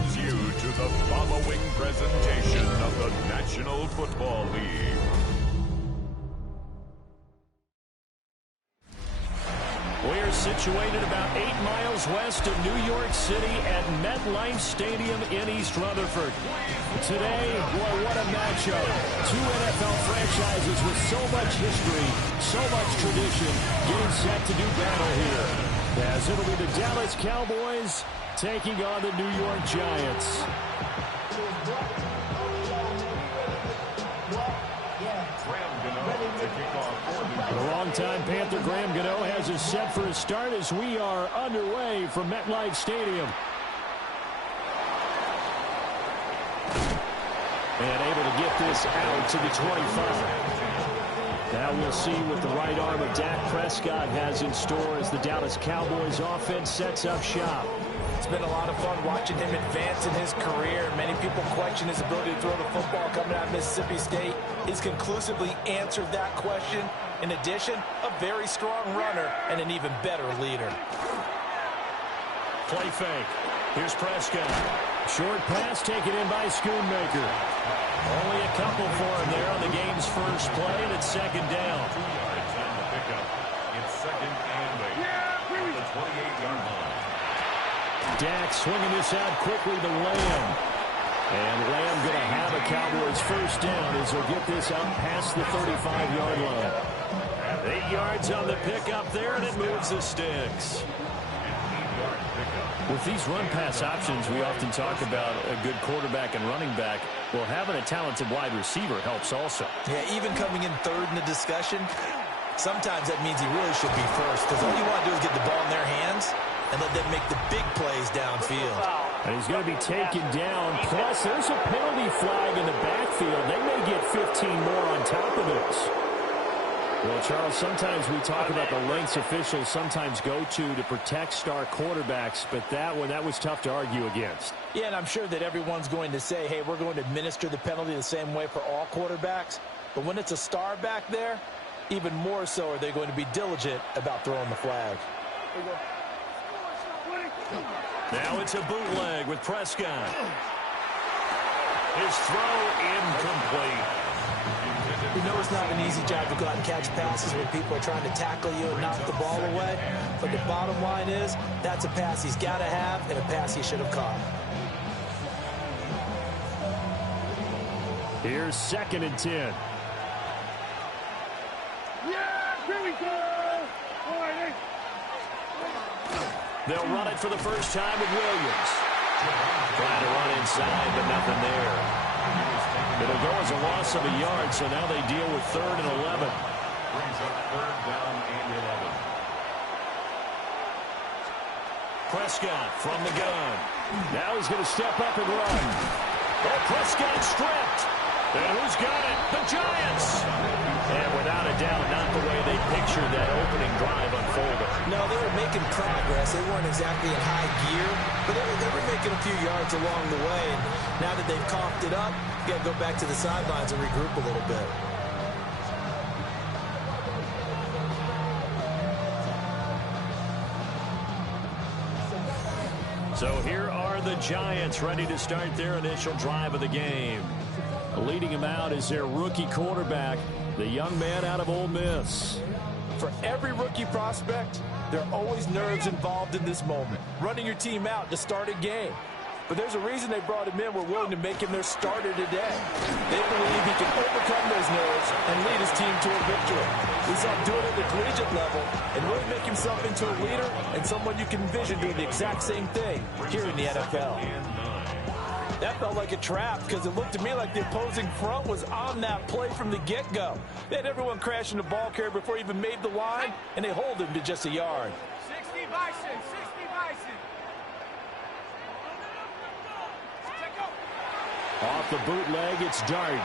brings you to the following presentation of the National Football League. We're situated about 8 miles west of New York City at MetLife Stadium in East Rutherford. Today, boy, what a matchup. Two NFL franchises with so much history, so much tradition, getting set to do battle here. As it'll be the Dallas Cowboys taking on the New York Giants. The longtime Panther Graham Gano has us set for a start as we are underway from MetLife Stadium. And able to get this out to the 25. Now we'll see what the right arm of Dak Prescott has in store as the Dallas Cowboys offense sets up shop. It's been a lot of fun watching him advance in his career. Many people question his ability to throw the football coming out of Mississippi State. He's conclusively answered that question. In addition, a very strong runner and an even better leader. Play fake. Here's Prescott. Short pass taken in by Schoonmaker. Only a couple for him there on the game's first play, and it's second down. 2 yards on the pickup. It's second and 8 at the 28-yard line. Dak swinging this out quickly to Lamb. And Lamb going to have a Cowboys first down as he'll get this out past the 35-yard line. 8 yards on the pickup there, and it moves the sticks. With these run-pass options, we often talk about a good quarterback and running back. Well, having a talented wide receiver helps also. Yeah, even coming in third in the discussion, sometimes that means he really should be first, because all you want to do is get the ball in their hands and let them make the big plays downfield. And he's going to be taken down. Plus, there's a penalty flag in the backfield. They may get 15 more on top of this. Well, Charles, sometimes we talk about the lengths officials sometimes go to protect star quarterbacks, but that one, that was tough to argue against. Yeah, and I'm sure that everyone's going to say, hey, we're going to administer the penalty the same way for all quarterbacks. But when it's a star back there, even more so are they going to be diligent about throwing the flag. Now it's a bootleg with Prescott. His throw incomplete. You know it's not an easy job to go out and catch passes when people are trying to tackle you and knock the ball away. But the bottom line is, that's a pass he's got to have and a pass he should have caught. Here's second and 10. Yeah, here we go. All right, They'll run it for the first time with Williams. Trying to run inside, but nothing there. It'll go as a loss of a yard, so now they deal with 3rd and 11. Brings up 3rd down and 11. Prescott from the gun. Now he's going to step up and run. Oh, Prescott stripped. And who's got it? The Giants. And without a doubt, not the way they pictured that opening drive unfolded. No, they were making progress. They weren't exactly in high gear, but they were making a few yards along the way. And now that they've coughed it up, you got to go back to the sidelines and regroup a little bit. So here are the Giants ready to start their initial drive of the game. Leading him out is their rookie quarterback, the young man out of Ole Miss. For every rookie prospect, there are always nerves involved in this moment. Running your team out to start a game. But there's a reason they brought him in. We're willing to make him their starter today. They believe he can overcome those nerves and lead his team to a victory. We saw him do it at the collegiate level and really make himself into a leader and someone you can envision doing the exact same thing here in the NFL. That felt like a trap because it looked to me like the opposing front was on that play from the get-go. They had everyone crashing the ball carrier before he even made the line, and they hold him to just a yard. 60 Bison, 60 Bison. Off the bootleg, it's Dart.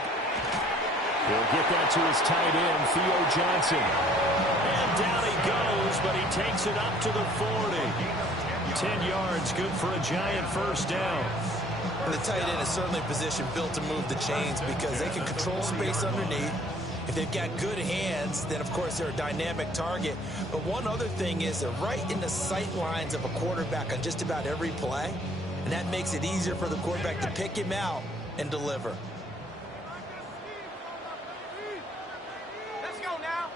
He'll get that to his tight end, Theo Johnson. And down he goes, but he takes it up to the 40. 10 yards, good for a Giant first down. The tight end is certainly a position built to move the chains because they can control space underneath. If they've got good hands, then of course they're a dynamic target. But one other thing is they're right in the sight lines of a quarterback on just about every play. and that makes it easier for the quarterback to pick him out and deliver. Let's go now.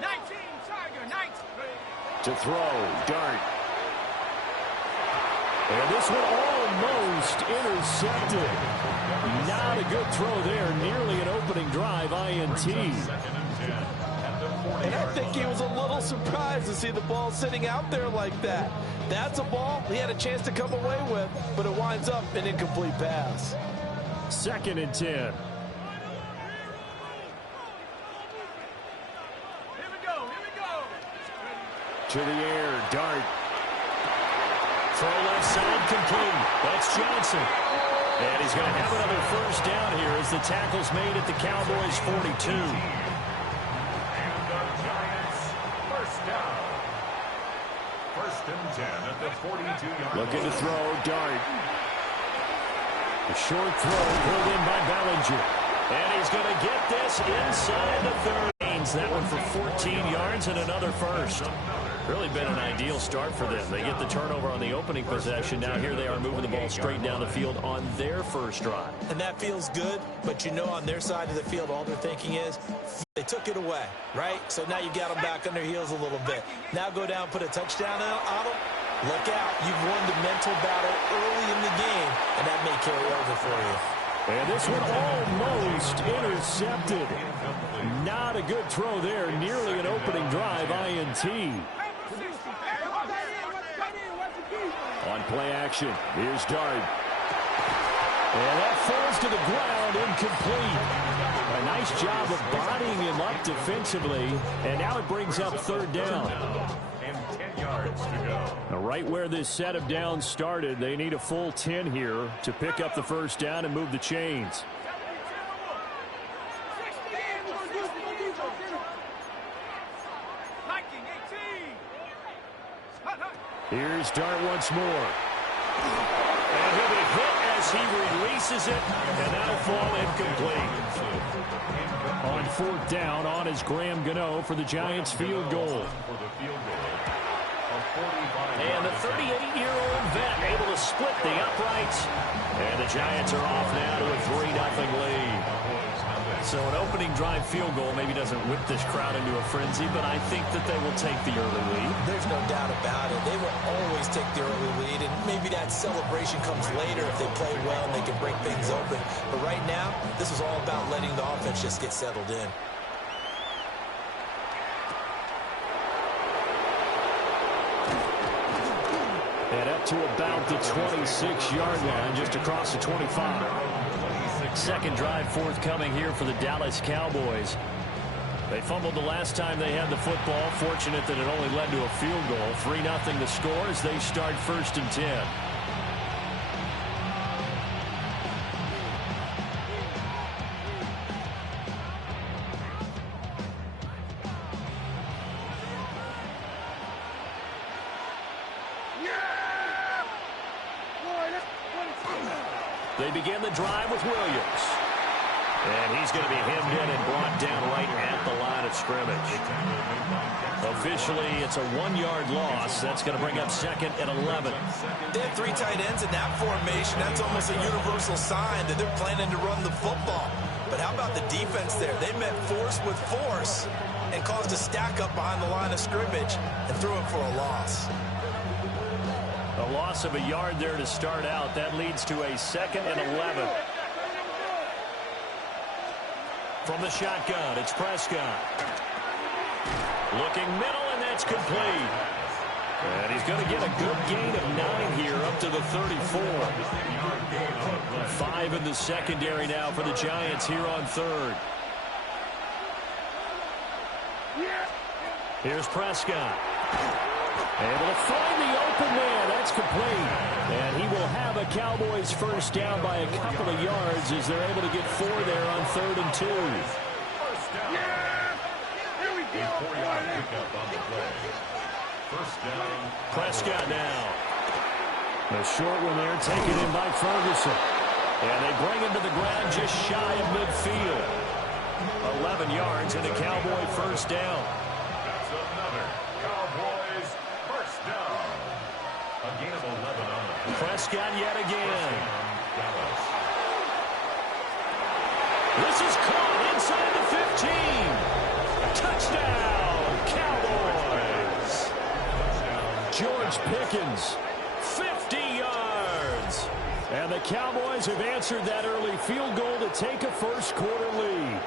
19, Tiger, 19. To throw, Dart. And this one almost intercepted. Not a good throw there. Nearly an opening drive, INT. And I think he was a little surprised to see the ball sitting out there like that. That's a ball he had a chance to come away with, but it winds up an incomplete pass. 2nd and 10. Here we go. To the air, Dart. Throw left side, complete. That's Jaxson. And he's going to have another first down here as the tackle's made at the Cowboys' 42. And the Giants first down. 1st and 10 at the 42-yard line. Looking to throw, Dart. A short throw pulled in by Bellinger. And he's going to get this inside the 30. That one for 14 yards and another first. Really been an ideal start for them. They get the turnover on the opening possession. Now here they are moving the ball straight down the field on their first drive. And that feels good, but you know on their side of the field all they're thinking is they took it away, right? So now you got them back on their heels a little bit. Now go down, put a touchdown on them. Look out. You've won the mental battle early in the game, and that may carry over for you. And this one almost intercepted. Not a good throw there. Nearly an opening drive, INT. On play action, here's Dart. And that falls to the ground, incomplete. A nice job of bodying him up defensively. And now it brings up 3rd down. And 10 yards to go. Now, right where this set of downs started, they need a full 10 here to pick up the first down and move the chains. Here's Dart once more. And he'll be hit as he releases it, and that'll fall incomplete. On 4th down, on is Graham Gano for the Giants field goal. And the 38-year-old vet able to split the uprights. And the Giants are off now to a 3-0 lead. So an opening drive field goal maybe doesn't whip this crowd into a frenzy, but I think that they will take the early lead. There's no doubt about it. They will always take the early lead, and maybe that celebration comes later if they play well and they can break things open. But right now, this is all about letting the offense just get settled in. And up to about the 26-yard line, just across the 25. 2nd drive forthcoming here for the Dallas Cowboys. They fumbled the last time they had the football. Fortunate that it only led to a field goal. 3-0 the score as they start 1st and 10. They begin the drive with Williams. And he's going to be hemmed in and brought down right at the line of scrimmage. Officially, it's a 1-yard loss. That's going to bring up 2nd and 11. They have 3 tight ends in that formation. That's almost a universal sign that they're planning to run the football. But how about the defense there? They met force with force and caused a stack up behind the line of scrimmage and threw it for a loss. A loss of a yard there to start out. That leads to a 2nd and 11. From the shotgun, it's Prescott. Looking middle, and that's complete. And he's going to get a good gain of 9 here up to the 34. 5 in the secondary now for the Giants here on 3rd. Here's Prescott. Able to find the open man. That's complete. And he will have a Cowboys first down by a couple of yards as they're able to get 4 there on 3rd and 2. First down. Here we go. 4-yard pickup on the play. First down. Prescott now. The short one there taken in by Ferguson. And they bring him to the ground just shy of midfield. 11 yards and a Cowboy first down. That's another Cowboys first down. A gain of 11 on the play. Prescott yet again. Dallas. This is caught inside the 15. Touchdown, Cowboys. George Pickens, 50 yards. And the Cowboys have answered that early field goal to take a first-quarter lead.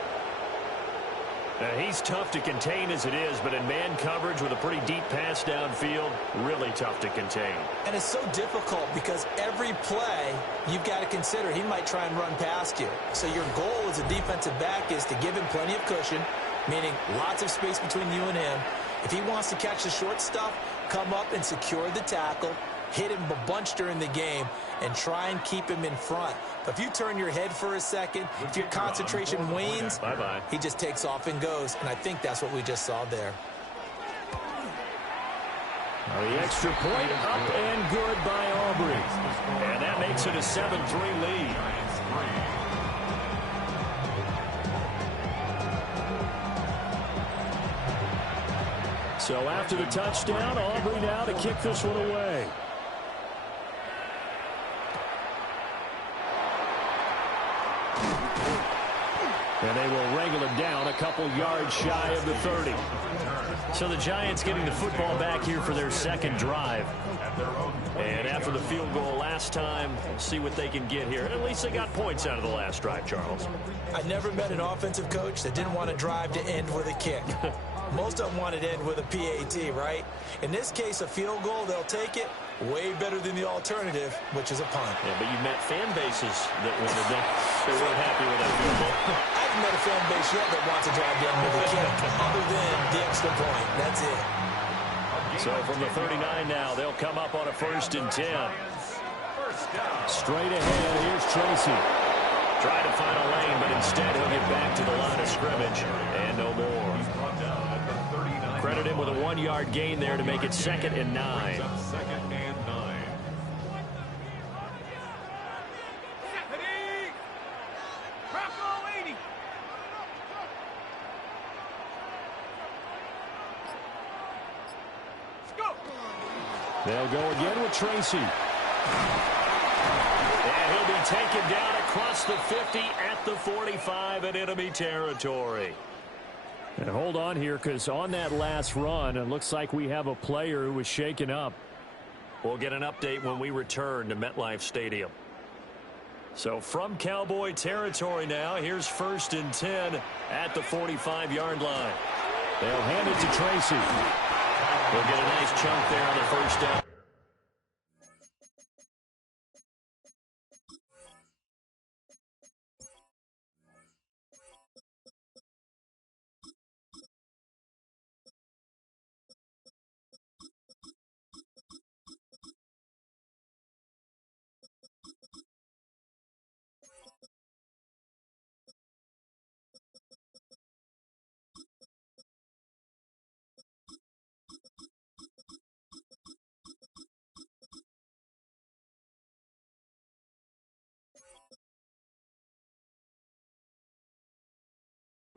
He's tough to contain as it is, but in man coverage with a pretty deep pass downfield, really tough to contain. And it's so difficult because every play you've got to consider he might try and run past you. So your goal as a defensive back is to give him plenty of cushion, meaning lots of space between you and him. If he wants to catch the short stuff, come up and secure the tackle, hit him a bunch during the game, and try and keep him in front. But if you turn your head for a second, if your concentration wanes, he just takes off and goes. And I think that's what we just saw there. The extra point up and good by Aubrey. And that makes it a 7-3 lead. So after the touchdown, Aubrey now to kick this one away. And they will wrangle it down a couple yards shy of the 30. So the Giants getting the football back here for their second drive. And after the field goal last time, we'll see what they can get here. At least they got points out of the last drive, Charles. I never met an offensive coach that didn't want to drive to end with a kick. Most of them wanted to end with a PAT, right? In this case, a field goal, they'll take it. Way better than the alternative, which is a punt. Yeah, but you met fan bases that wanted that. They weren't happy with that field goal. I haven't met a fan base yet that wants to drive down with a kick, other than the extra point. That's it. So from the 39 now, they'll come up on a 1st and 10. Straight ahead, here's Tracy. Trying to find a lane, but instead he'll get back to the line of scrimmage. And no more. Credit him with a 1-yard gain there to make it 2nd and 9. They'll go again with Tracy. And he'll be taken down across the 50 at the 45 in enemy territory. And hold on here, because on that last run, it looks like we have a player who was shaken up. We'll get an update when we return to MetLife Stadium. So from Cowboy territory now, here's 1st and 10 at the 45-yard line. They'll hand it to Tracy. We'll get a nice chunk there on the 1st down.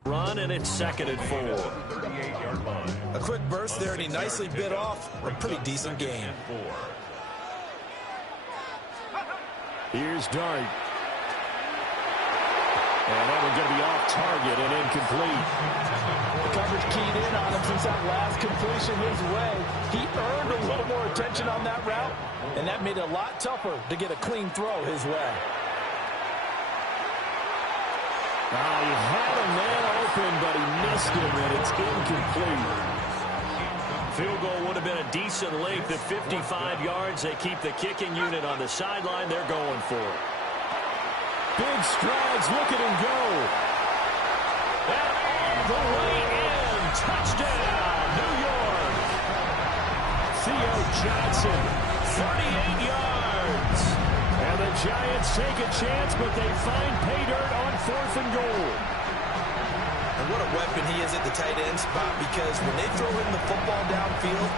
Run, and it's 2nd and 4. A quick burst there, and he nicely bit off a pretty decent game. Here's Dart. And that one's going to be off target and incomplete. The coverage keyed in on him since that last completion his way. He earned a little more attention on that route, and that made it a lot tougher to get a clean throw his way. He had a man open, but he missed him, and it's incomplete. Field goal would have been a decent length at 55 yards. They keep the kicking unit on the sideline. They're going for it. Big strides, look at him go. And all the way in. Touchdown, New York. Theo Johnson, 38 yards. And the Giants take a chance, but they find pay dirt on 4th and goal. And what a weapon he is at the tight end spot, because when they throw him the football downfield,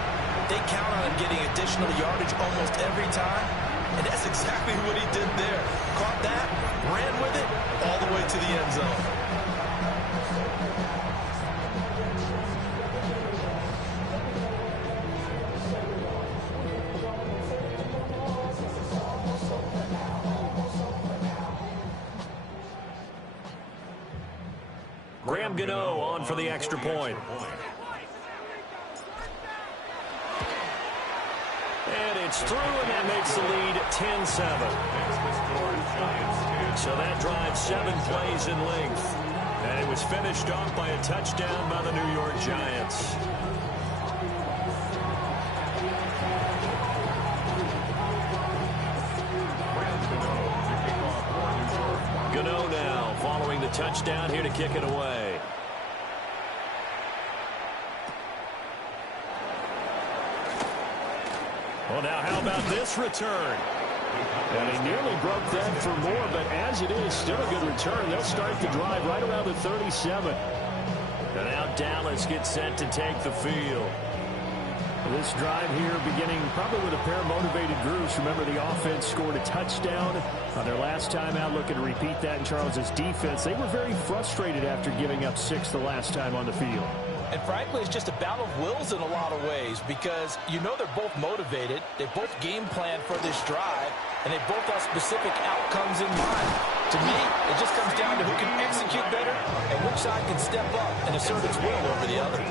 they count on him getting additional yardage almost every time. And that's exactly what he did there. Caught that, ran with it, all the way to the end zone. Gano on for the extra point. And it's through, and that makes the lead 10-7. So that drives 7 plays in length. And it was finished off by a touchdown by the New York Giants. Gano now following the touchdown here to kick it away. Well, now how about this return? And he nearly broke that for more, but as it is, still a good return. They'll start the drive right around the 37. And now Dallas gets set to take the field. This drive here beginning probably with a pair of motivated groups. Remember, the offense scored a touchdown on their last time out. Looking to repeat that in Charles's defense. They were very frustrated after giving up 6 the last time on the field. And frankly, it's just a battle of wills in a lot of ways because you know they're both motivated. They both game plan for this drive, and they both have specific outcomes in mind. To me, it just comes down to who can execute better and which side can step up and assert its will over the other.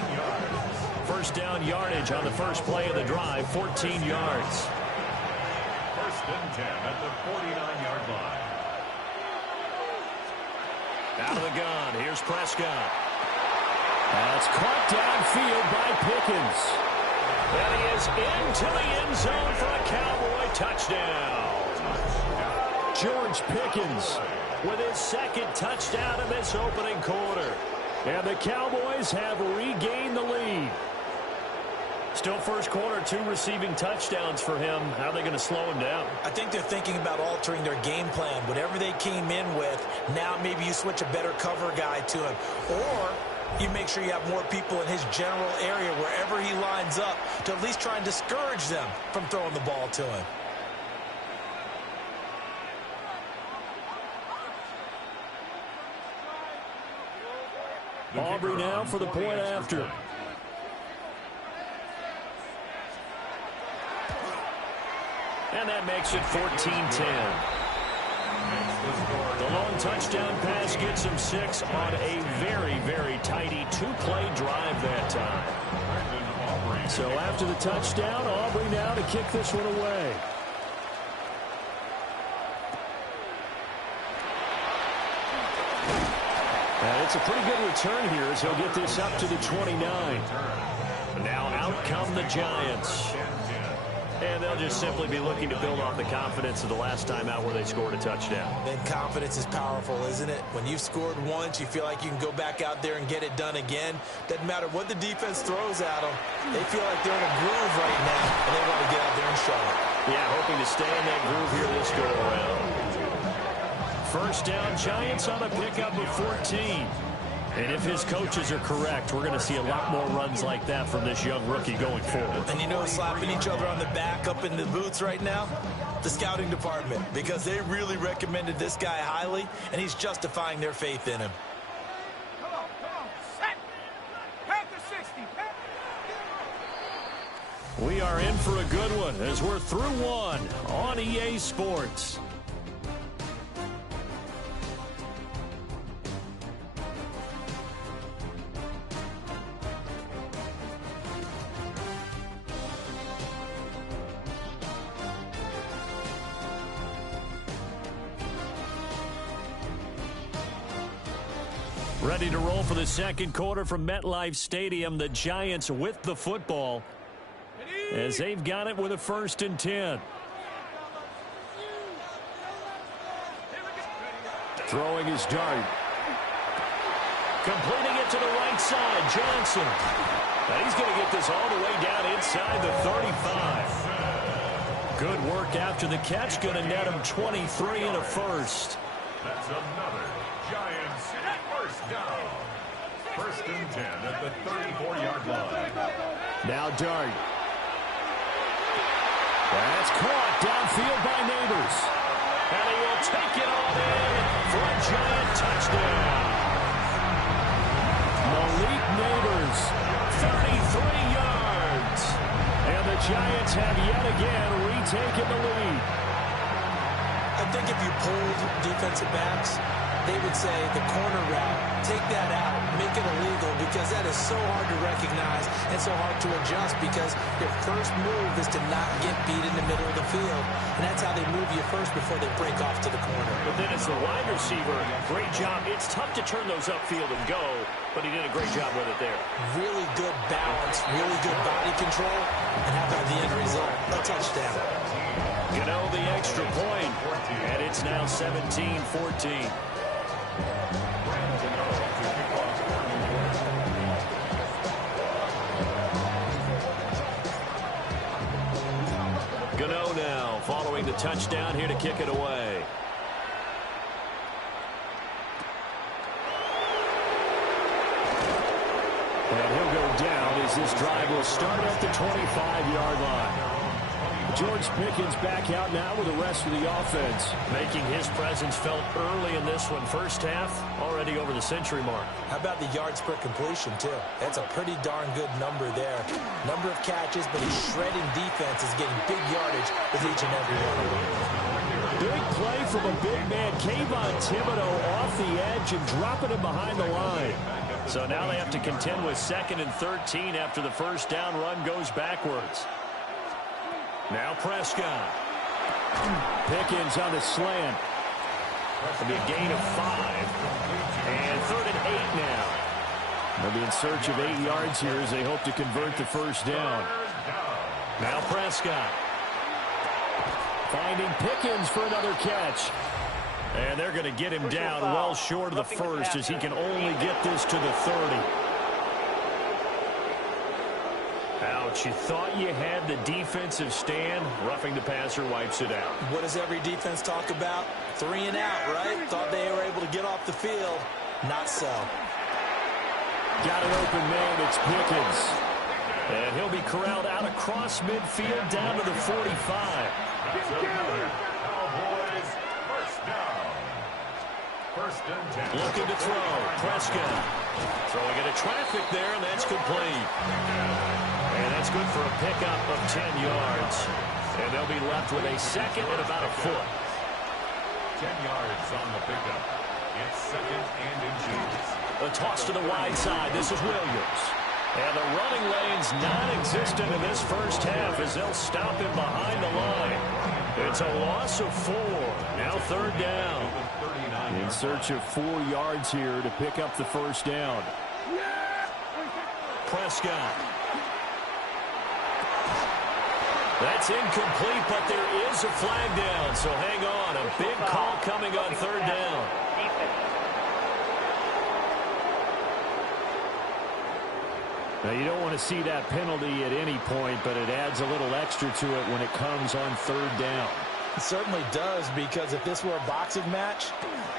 First down yardage on the first play of the drive, 14 yards. First and 10 at the 49-yard line. Out of the gun, here's Prescott. That's caught downfield by Pickens. And he is into the end zone for a Cowboy touchdown. George Pickens with his second touchdown in this opening quarter. And the Cowboys have regained the lead. Still first quarter, 2 receiving touchdowns for him. How are they going to slow him down? I think they're thinking about altering their game plan. Whatever they came in with, now maybe you switch a better cover guy to him. Or you make sure you have more people in his general area wherever he lines up to at least try and discourage them from throwing the ball to him. Aubrey now for the point after. And that makes it 14-10. The long touchdown pass gets him 6 on a very, very tidy 2-play drive that time. So after the touchdown, Aubrey now to kick this one away. And it's a pretty good return here as he'll get this up to the 29. Now out come the Giants. And they'll just simply be looking to build off the confidence of the last time out where they scored a touchdown. And confidence is powerful, isn't it? When you've scored once, you feel like you can go back out there and get it done again. Doesn't matter what the defense throws at them. They feel like they're in a groove right now, and they want to get out there and show it. Yeah, hoping to stay in that groove here this go-around. First down, Giants on a pickup of 14. And if his coaches are correct, we're going to see a lot more runs like that from this young rookie going forward. And you know, slapping each other on the back up in the boots right now? The scouting department, because they really recommended this guy highly, and he's justifying their faith in him. Come on, set. Panther 60. We are in for a good one as we're through one on EA Sports. Ready to roll for the second quarter from MetLife Stadium. The Giants with the football as they've got it with a 1st and 10. Throwing his Dart. Completing it to the right side, Johnson. And he's going to get this all the way down inside the 35. Good work after the catch. Going to net him 23 and a first. That's another Giants first down. 1st and 10 at the 34-yard line. Now Dart. That's caught downfield by Neighbors. And he will take it all in for a Giant touchdown. Malik Neighbors, 33 yards. And the Giants have yet again retaken the lead. I think if you pulled defensive backs, they would say the corner route, take that out, make it illegal, because that is so hard to recognize and so hard to adjust, because your first move is to not get beat in the middle of the field. And that's how they move you first before they break off to the corner. But then as the wide receiver, great job. It's tough to turn those upfield and go, but he did a great job with it there. Really good balance, really good body control, and how about the end result? A touchdown. The extra point, and it's now 17-14. Gano now following the touchdown here to kick it away. And he'll go down as this drive will start at the 25-yard line. George Pickens back out now with the rest of the offense. Making his presence felt early in this one. First half, already over the century mark. How about the yards per completion, too? That's a pretty darn good number there. Number of catches, but his shredding defense is getting big yardage with each and every one of them. Big play from a big man. Kayvon Thibodeau off the edge and dropping him behind the line. So now they have to contend with 2nd and 13 after the first down run goes backwards. Now Prescott. Pickens on the slant. That'll be a gain of 5. And 3rd and 8 now. They'll be in search of 8 yards here as they hope to convert the first down. Now Prescott. Finding Pickens for another catch. And they're going to get him down well short of the first as he can only get this to the 30. Ouch, you thought you had the defensive stand. Roughing the passer wipes it out. What does every defense talk about? 3 and out, right? Thought they were able to get off the field. Not so. Got an open man, it's Pickens. And he'll be corralled out across midfield down to the 45. Cowboys, first down. 1st and 10. Looking to throw. Prescott. Throwing into traffic there, and that's complete. And that's good for a pickup of 10 yards. And they'll be left with a 2nd and about a foot. 10 yards on the pickup. It's 2nd and inches. A toss to the wide side. This is Williams. And the running lane's non-existent in this first half as they'll stop him behind the line. It's a loss of 4. Now 3rd down. In search of 4 yards here to pick up the first down. Prescott. That's incomplete, but there is a flag down, so hang on. A big call coming on 3rd down. Now, you don't want to see that penalty at any point, but it adds a little extra to it when it comes on 3rd down. It certainly does, because if this were a boxing match,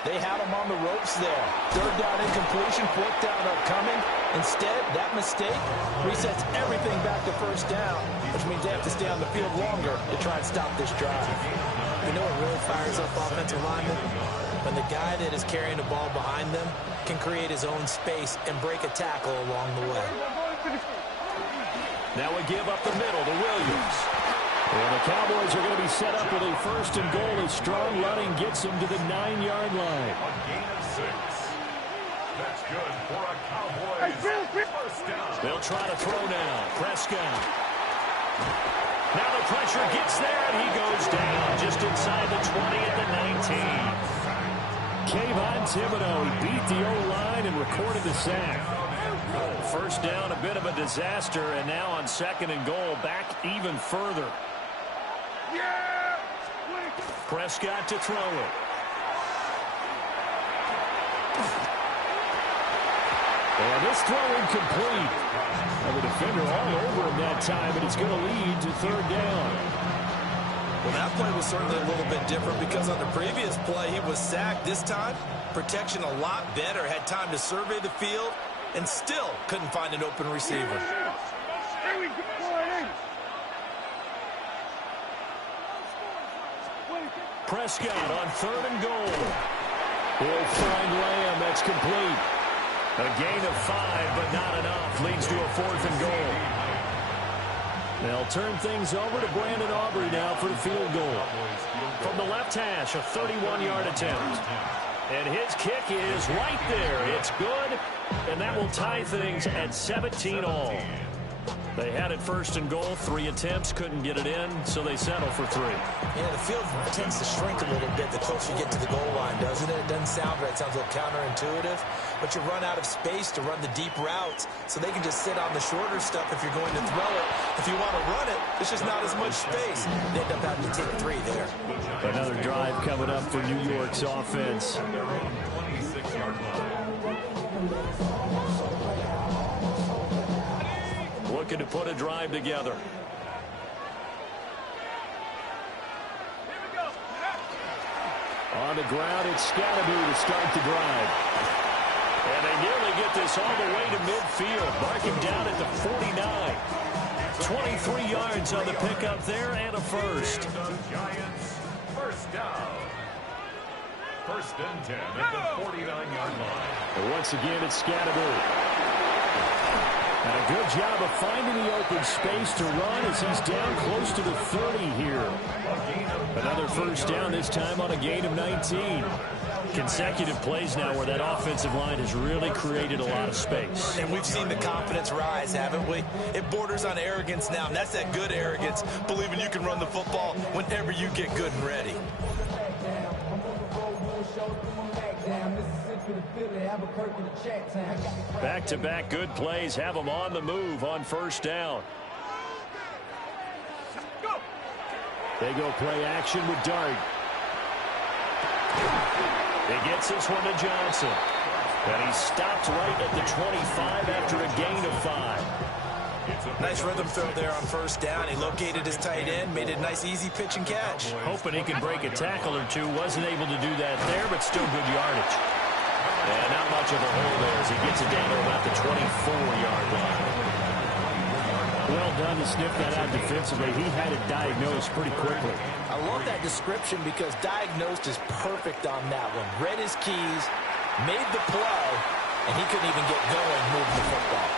they had him on the ropes there. 3rd down incompletion, 4th down upcoming. Instead, that mistake resets everything back to 1st down, which means they have to stay on the field longer to try and stop this drive. You know what really fires up offensive linemen? When the guy that is carrying the ball behind them can create his own space and break a tackle along the way. Now we give up the middle to Williams. And the Cowboys are going to be set up with a 1st and goal as strong running gets them to the 9-yard line. A gain of 6. That's good for a Cowboys first down. They'll try to throw now. Prescott. Now the pressure gets there, and he goes down just inside the 20 at the 19. Kayvon Thibodeau, he beat the O-line and recorded the sack. First down, a bit of a disaster, and now on 2nd and goal, back even further. Prescott to throw it. And this throw incomplete. Now the defender all over him that time, and it's going to lead to 3rd down. Well, that play was certainly a little bit different because on the previous play, he was sacked. This time, protection a lot better, had time to survey the field, and still couldn't find an open receiver. Prescott on 3rd and goal. He'll find Lamb. That's complete. A gain of 5, but not enough. Leads to a 4th and goal. They'll turn things over to Brandon Aubrey now for the field goal. From the left hash, a 31-yard attempt. And his kick is right there. It's good, and that will tie things at 17 all. They had it first and goal, 3 attempts, couldn't get it in, so they settle for 3. Yeah, the field tends to shrink a little bit the closer you get to the goal line, doesn't it? It doesn't sound right. It sounds a little counterintuitive, but you run out of space to run the deep routes, so they can just sit on the shorter stuff if you're going to throw it. If you want to run it, there's just not as much space. They end up having to take 3 there. Another drive coming up for New York's offense. Looking to put a drive together. On the ground, it's Scatterby to start the drive. And they nearly get this all the way to midfield. Marking down at the 49. 23 yards on the pickup there and a first. Giants, first down. First and 10 at the 49-yard line. And once again, it's Scatterby. And a good job of finding the open space to run as he's down close to the 30 here. Another first down, this time on a gain of 19. Consecutive plays now where that offensive line has really created a lot of space. And we've seen the confidence rise, haven't we? It borders on arrogance now, and that's that good arrogance, believing you can run the football whenever you get good and ready. Back-to-back good plays have them on the move on first down. They go play action with Dart. He gets this one to Johnson. And he stopped right at the 25 after a gain of 5. Nice rhythm throw there on first down. He located his tight end, made it a nice easy pitch and catch. Hoping he could break a tackle or two. Wasn't able to do that there, but still good yardage. And not much of a hole there as he gets it down to about the 24-yard line. Well done to sniff that out defensively. He had it diagnosed pretty quickly. I love that description because diagnosed is perfect on that one. Read his keys, made the play, and he couldn't even get going moving the football.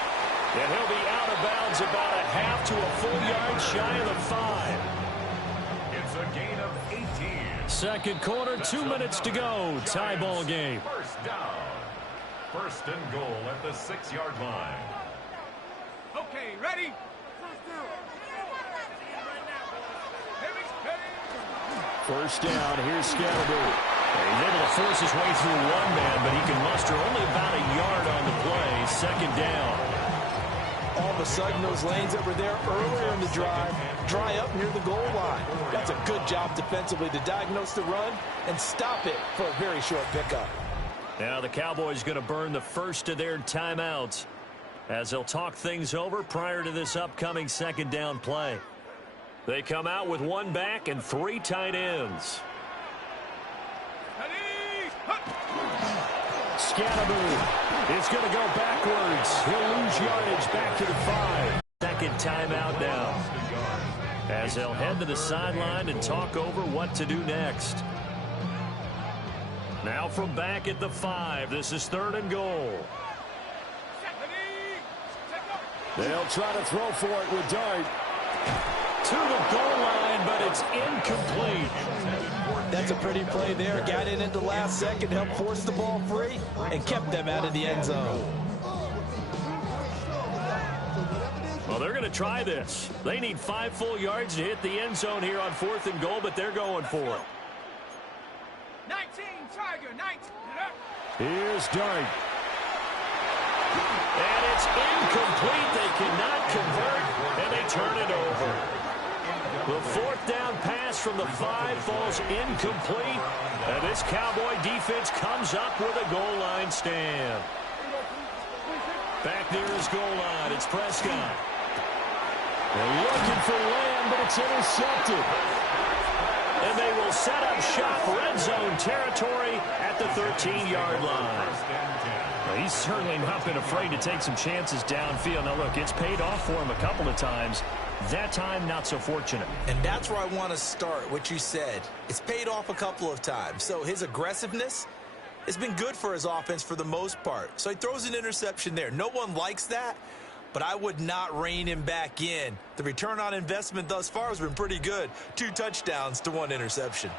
And he'll be out of bounds about a half to a full yard shy of the 5. It's a gain of 18. Second quarter, 2 minutes to go. Tie ball game. First down. First and goal at the 6-yard line. Okay, ready? First down, here's Scatterby. He's able to force his way through one man, but he can muster only about a yard on the play. Second down. All of a sudden, those lanes that were there earlier in the drive dry up near the goal line. That's a good job defensively to diagnose the run and stop it for a very short pickup. Now the Cowboys going to burn the first of their timeouts as they'll talk things over prior to this upcoming second down play. They come out with 1 back and 3 tight ends. Scatterby is going to go backwards. He'll lose yardage back to the 5. Second timeout now as they'll head to the sideline and talk over what to do next. Now from back at the 5, this is 3rd and goal. They'll try to throw for it with Dart. To the goal line, but it's incomplete. That's a pretty play there. Got in at the last second, helped force the ball free, and kept them out of the end zone. Well, they're going to try this. They need 5 full yards to hit the end zone here on 4th and goal, but they're going for it. 19, Tiger, 19. Here's Dart. And it's incomplete. They cannot convert, and they turn it over. The 4th down pass from the 5 falls incomplete, and this Cowboy defense comes up with a goal line stand. Back near his goal line, it's Prescott. They're looking for Lamb, but it's intercepted. And they will set up shop, red zone territory at the 13-yard line. Well, he's certainly not been afraid to take some chances downfield. Now, look, it's paid off for him a couple of times. That time, not so fortunate. And that's where I want to start, what you said. It's paid off a couple of times. So his aggressiveness has been good for his offense for the most part. So he throws an interception there. No one likes that, but I would not rein him back in. The return on investment thus far has been pretty good. 2 touchdowns to 1 interception.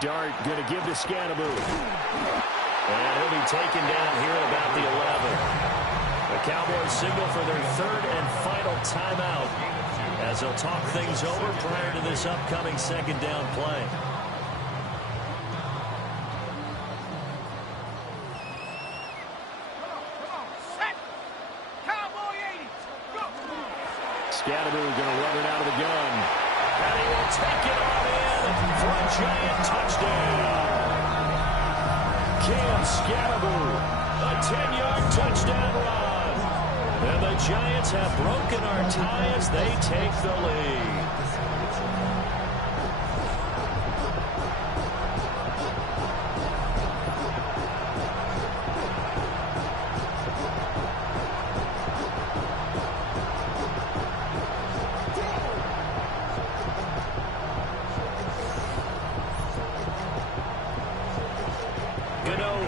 Dart going to give to Scannaboo. And he'll be taken down here at about the 11. The Cowboys signal for their third and final timeout as they'll talk things over prior to this upcoming second down play. Scannaboo going to run it out of the gun. And he will take it on in for a giant touchdown. Cam Scannaboo, a 10-yard touchdown run. And the Giants have broken our tie as they take the lead.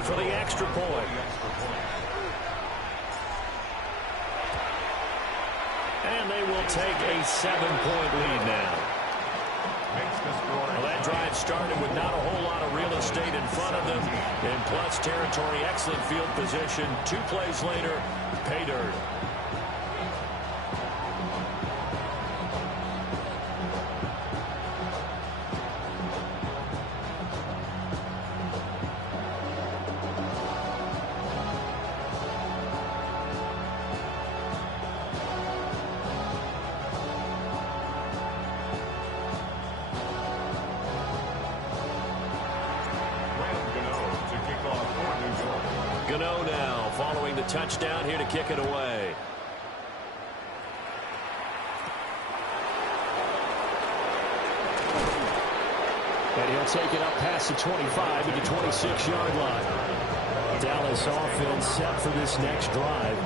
For the extra point. And they will take a 7-point lead now. Well, that drive started with not a whole lot of real estate in front of them. In plus territory, excellent field position. 2 plays later, pay dirt. Gano now following the touchdown here to kick it away. And he'll take it up past the 25 to the 26-yard line. Dallas offense set for this next drive.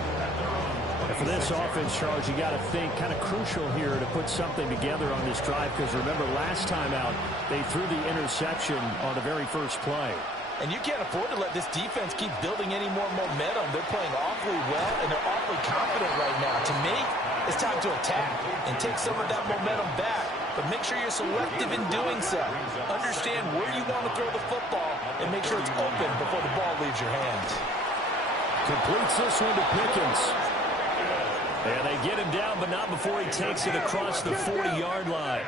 And for this offense, Charles, you got to think kind of crucial here to put something together on this drive, because remember last time out they threw the interception on the very first play. And you can't afford to let this defense keep building any more momentum. They're playing awfully well, and they're awfully confident right now. To me, it's time to attack and take some of that momentum back. But make sure you're selective in doing so. Understand where you want to throw the football and make sure it's open before the ball leaves your hands. Completes this one to Pickens. And they get him down, but not before he takes it across the 40-yard line.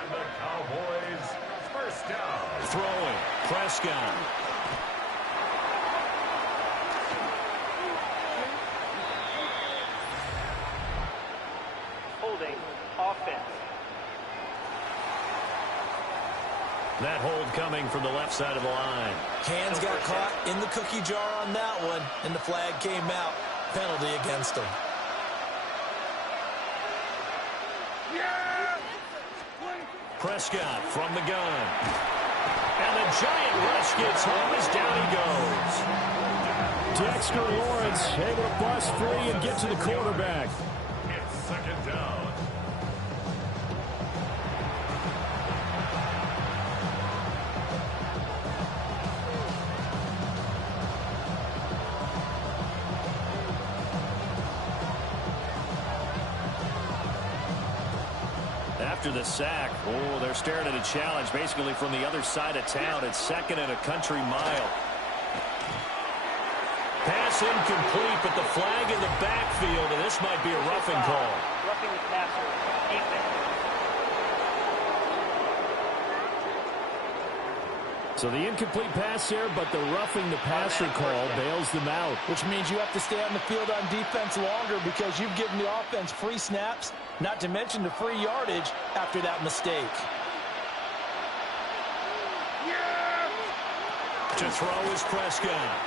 Throwing, Prescott. Offense. That hold coming from the left side of the line. Hands got caught in the cookie jar on that one, and the flag came out. Penalty against him. Prescott from the gun. And the giant rush gets home as down he goes. Dexter Lawrence able to bust free and get to the quarterback. It's second down. After the sack, oh, they're staring at a challenge basically from the other side of town. It's second and a country mile. Pass incomplete, but the flag in the backfield, and this might be a roughing call. Roughing the passer. Defense. So the incomplete pass there, but the roughing the passer call bails them out. Which means you have to stay on the field on defense longer because you've given the offense free snaps, not to mention the free yardage after that mistake. To throw is Prescott.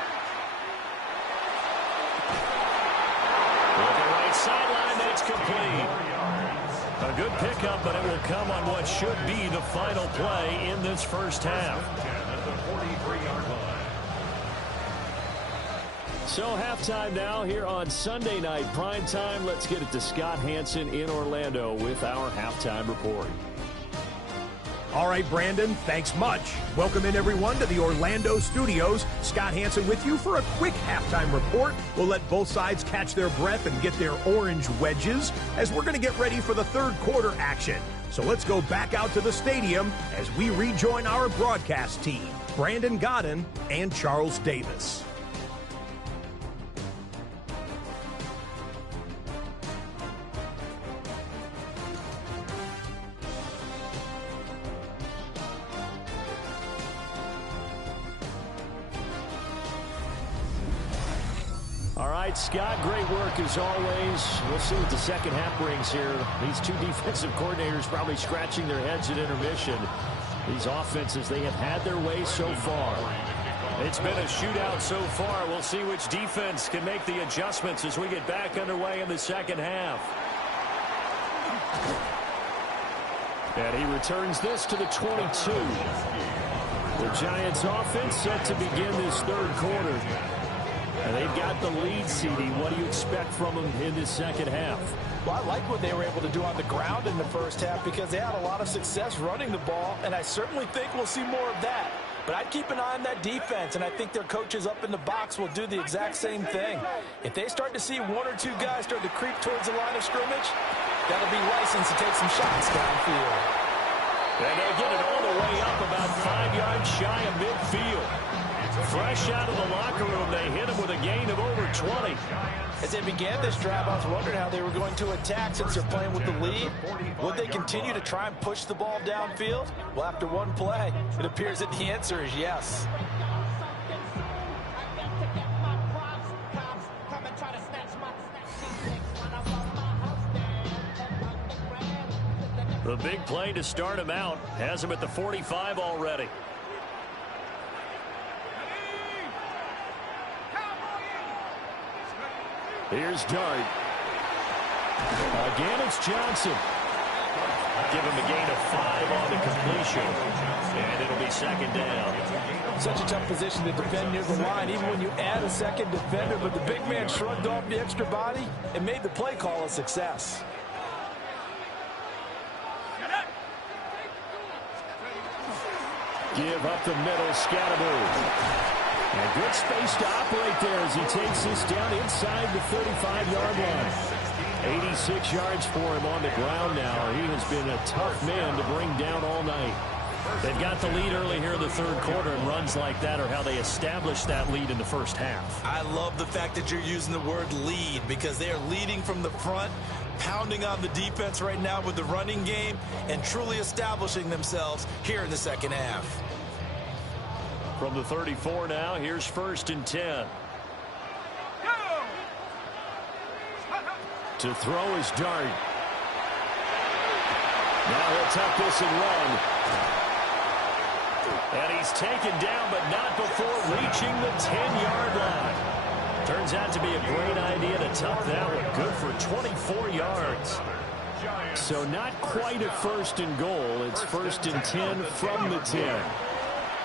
With the right sideline, that's complete. A good pickup, but it will come on what should be the final play in this first half. So halftime now here on Sunday Night Primetime. Let's get it to Scott Hanson in Orlando with our halftime report. All right, Brandon, thanks much. Welcome in, everyone, to the Orlando studios. Scott Hanson with you for a quick halftime report. We'll let both sides catch their breath and get their orange wedges as we're going to get ready for the third quarter action. So let's go back out to the stadium as we rejoin our broadcast team. Brandon Godden, and Charles Davis. All right, Scott, great work as always. We'll see what the second half brings here. These two defensive coordinators probably scratching their heads at intermission. These offenses, they have had their way so far. It's been a shootout so far. We'll see which defense can make the adjustments as we get back underway in the second half. And he returns this to the 22. The Giants offense set to begin this third quarter. And they've got the lead, CD. What do you expect from them in this second half? Well, I like what they were able to do on the ground in the first half because they had a lot of success running the ball, and I certainly think we'll see more of that. But I'd keep an eye on that defense, and I think their coaches up in the box will do the exact same thing. If they start to see one or two guys start to creep towards the line of scrimmage, that'll be license to take some shots downfield. And they'll get it all the way up about 5 yards shy of midfield. Fresh out of the locker room, they hit him with a gain of over 20. As they began this drive, I was wondering how they were going to attack since they're playing with the lead. Would they continue to try and push the ball downfield? Well, after one play, it appears that the answer is yes. The big play to start him out has him at the 45 already. Here's Dart. Again, it's Johnson. Give him a gain of 5 on the completion. And it'll be second down. Such a tough position to defend near the line, even when you add a second defender. But the big man shrugged off the extra body and made the play call a success. Give up the middle, Scatterbo. And good space to operate there as he takes this down inside the 35-yard line. 86 yards for him on the ground now. He has been a tough man to bring down all night. They've got the lead early here in the third quarter, and runs like that are how they established that lead in the first half. I love the fact that you're using the word lead because they are leading from the front, pounding on the defense right now with the running game, and truly establishing themselves here in the second half. From the 34 now, here's 1st and 10. To throw is Dart. Now he'll tuck this and run. And he's taken down, but not before reaching the 10-yard line. Turns out to be a great idea to tuck that one. Good for 24 yards. So not quite a 1st and goal. It's 1st and 10 from the 10.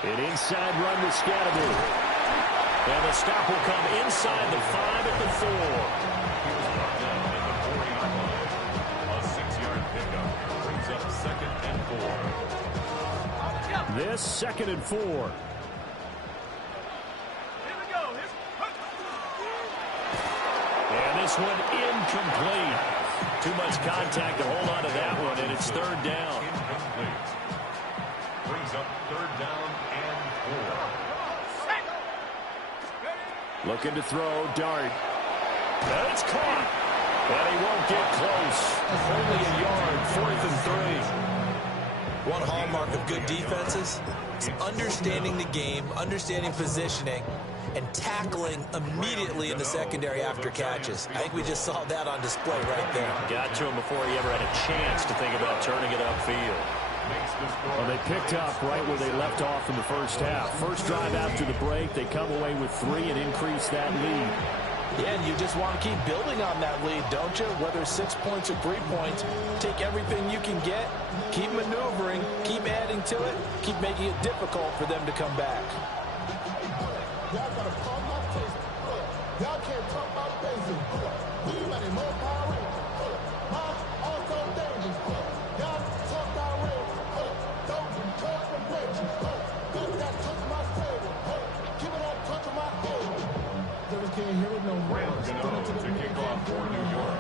An inside run to Scatterbo. And the stop will come inside the 5 at the 4. A 6-yard pickup brings up 2nd and 4. This 2nd and 4. And this one incomplete. Too much contact to hold on to that one, and it's 3rd down. Incomplete. Brings up 3rd down and 4. Looking to throw, Dart. And it's caught. And he won't get close. Only a yard, 4th and 3. One hallmark of good defenses is understanding the game, understanding positioning, and tackling immediately in the secondary after catches. I think we just saw that on display right there. Got to him before he ever had a chance to think about turning it upfield. Well, they picked up right where they left off in the first half. First drive after the break, they come away with 3 and increase that lead. Yeah, and you just want to keep building on that lead, don't you? Whether 6 points or 3 points, take everything you can get, keep maneuvering, keep adding to it, keep making it difficult for them to come back. Y'all gotta call my face. Y'all can't talk about basic. We running more power. Also dangerous. Y'all talk about red. Don't talk from benches. Got that touch my table. Give it that touch of my head. Never can't hear it no more. Gano to kick off for New York.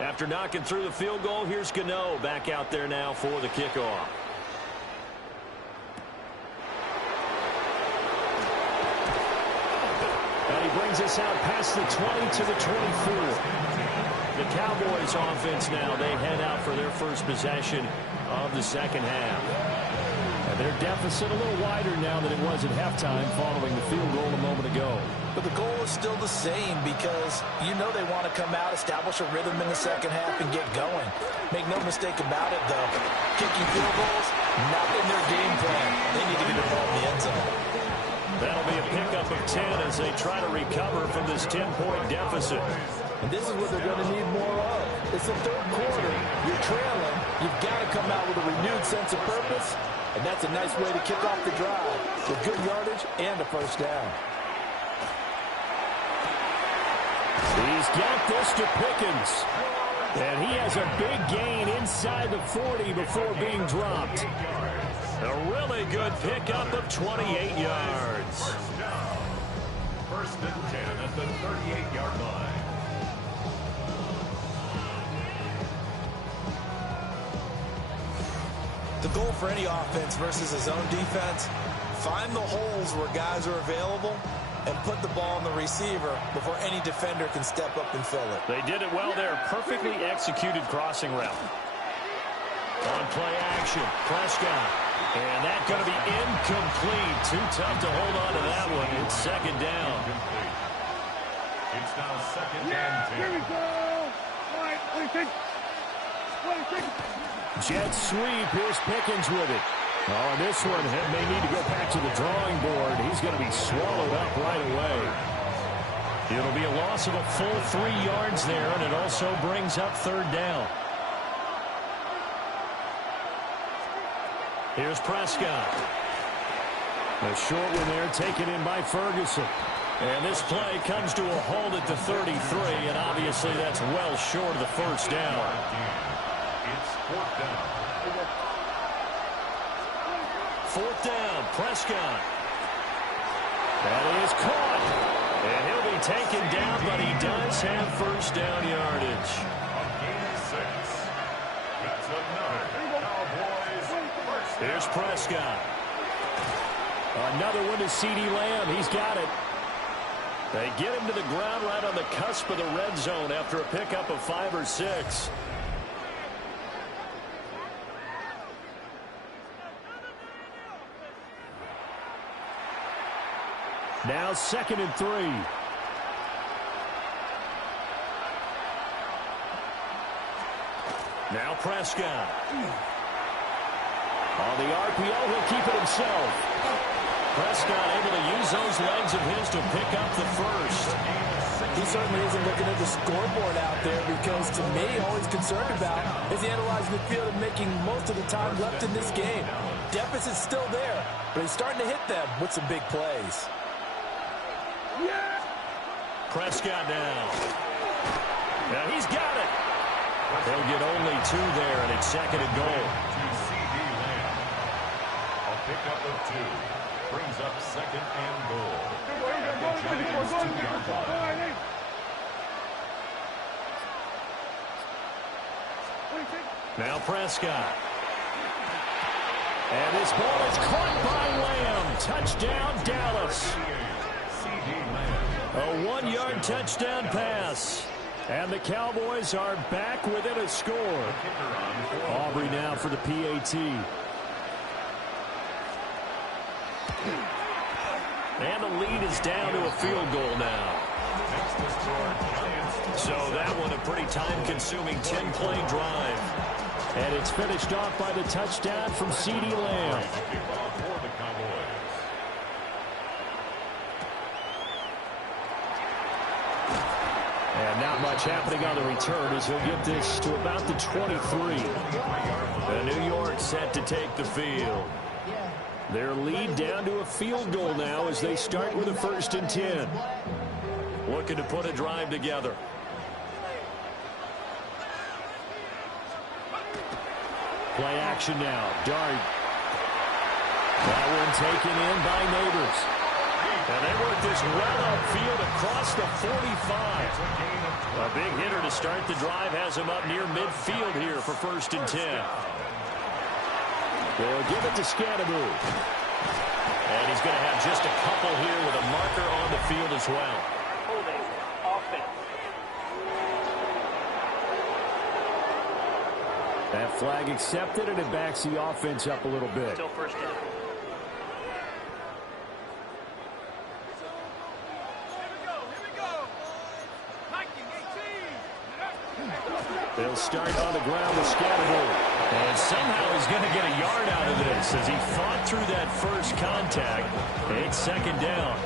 After knocking through the field goal, here's Gano back out there now for the kickoff. And he brings us out past the 20 to the 24. The Cowboys offense now, they head out for their first possession of the second half. And their deficit a little wider now than it was at halftime following the field goal a moment ago. But the goal is still the same because you know they want to come out, establish a rhythm in the second half, and get going. Make no mistake about it, though. Kicking field goals, not in their game plan. They need to get the ball in the end zone. That'll be a pickup of 10 as they try to recover from this 10-point deficit. And this is what they're going to need more of. It's the third quarter. You're trailing. You've got to come out with a renewed sense of purpose. And that's a nice way to kick off the drive with good yardage and a first down. He's got this to Pickens. And he has a big gain inside the 40 before being dropped. A really good pickup of 28 yards. First and 10 at the 38-yard line. The goal for any offense versus his own defense, find the holes where guys are available and put the ball in the receiver before any defender can step up and fill it. They did it well there. Perfectly executed crossing route. On play action, Prescott. And that's going to be incomplete. Too tough to hold on to that one. It's second down. It's now second and 10. Here we go. All right, 26. Jet sweep. Here's Pickens with it. Oh, and this one may need to go back to the drawing board. He's going to be swallowed up right away. It'll be a loss of a full 3 yards there, and it also brings up third down. Here's Prescott. A short one there taken in by Ferguson. And this play comes to a halt at the 33, and obviously that's well short of the first down. It's fourth down. Fourth down, Prescott. That is caught. And he'll be taken down, but he does have first down yardage. A gain of 6. That's another Cowboys first down. Here's Prescott. Another one to C.D. Lamb. He's got it. They get him to the ground right on the cusp of the red zone after a pickup of 5 or 6. Now second and 3. Now Prescott. On the RPO, he'll keep it himself. Prescott able to use those legs of his to pick up the first. He certainly isn't looking at the scoreboard out there because, to me, all he's concerned about is analyzing the field and making most of the time left in this game. Deficit's still there, but he's starting to hit them with some big plays. Prescott now. Now he's got it. They'll get only 2 there, and it's second and goal. To C.D. Lamb. A pickup of 2. Brings up second and goal. At the Giants' 2-yard line. Now Prescott. And this ball is caught by Lamb. Touchdown, Dallas. A 1-yard touchdown pass. And the Cowboys are back within a score. Aubrey now for the PAT. And the lead is down to a field goal now. So that one a pretty time-consuming 10-play drive. And it's finished off by the touchdown from C.D. Lamb. And not much happening on the return as he'll get this to about the 23. And New York set to take the field. Their lead down to a field goal now as they start with a 1st and 10. Looking to put a drive together. Play action now. Dart. That one taken in by Neighbors. And they work this well field across the 45. A big hitter to start the drive has him up near midfield here for 1st and 10. They'll give it to Scannaboo. And he's going to have just a couple here with a marker on the field as well. Holding offense. That flag accepted, and it backs the offense up a little bit. Still 1st down. They'll start on the ground with Scannaboo. And somehow he's going to get a yard out of this as he fought through that first contact. It's 2nd down.